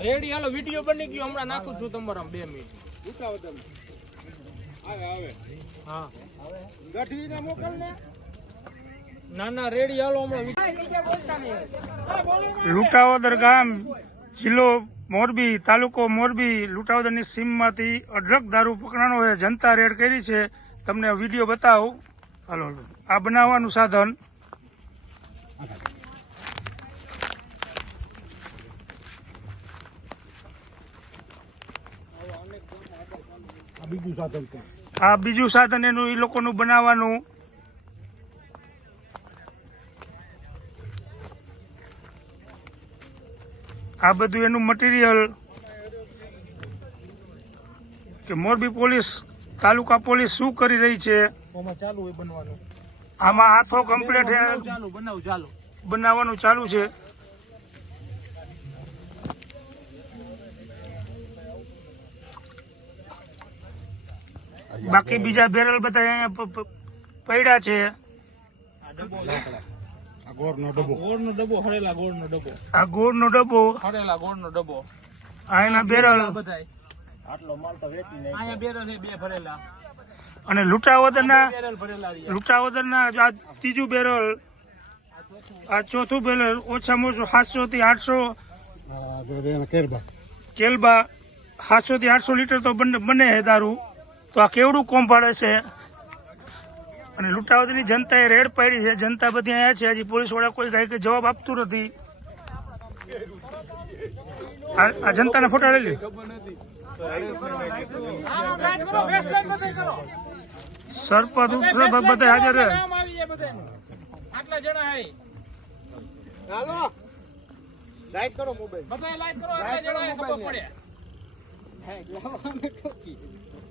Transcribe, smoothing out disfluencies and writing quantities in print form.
ready હાલો video બની ગયો હમણાં નાખું છું તમારા 2 મિનિટ આવે હા ગઢવીને મોકલ ને ના ના રેડી હાલો હમણાં લુટાવદર ગામ જિલ્લો મોરબી તાલુકો મોરબી લુટાવદરની સીમમાંથી અઢળક દારૂ પકડાનો છે જનતા રેડ કરી છે તમને વિડીયો બતાવું હાલો આ બનાવવાનું સાધન આ બીજું સાધન એનું એ લોકોનું બનાવવાનું આ બધું એનું મટીરિયલ કે મોરબી પોલીસ તાલુકા પોલીસ શું કરી રહી છે ચાલુ હોય બનવાનું આમાં હાથો કમ્પ્લીટ બનાવવાનું ચાલુ છે બાકી બીજા બેરલ બધા અહીંયા પડ્યા છે ગોળનો ડબ્બો હરેલા ગોળનો ડબ્બો આ ગોળનો ડબ્બો હરેલા ગોળનો ડબ્બો આ એના બેરલ બધાય આટલો માલ તો વેચી નાખ્યો અહીંયા બેરલ છે 2 ભરેલા અને લુટાવદરના આ ત્રીજું બેરલ આ ચોથું બેરલ ઓછામાં ઓછું 700 થી 800 કેલબા 700 થી 800 લીટર તો બને છે દારૂ તો આ કેવડું કોમ પાડે છે અને લુટાવદરની જનતાએ રેડ પાડી છે જનતા બધી અહીંયા છે હજી પોલીસ વાળા કોઈ કઈ જવાબ આપતું નથી આ જનતાના ફોટા લઈ લે સરપંચ બધા હાજર છે આટલા જણા હે હાલો લાઈક કરો મોબાઈલ બધા લાઈક કરો આટલા જણા ખબર પડે હે લાવવાનું તો કી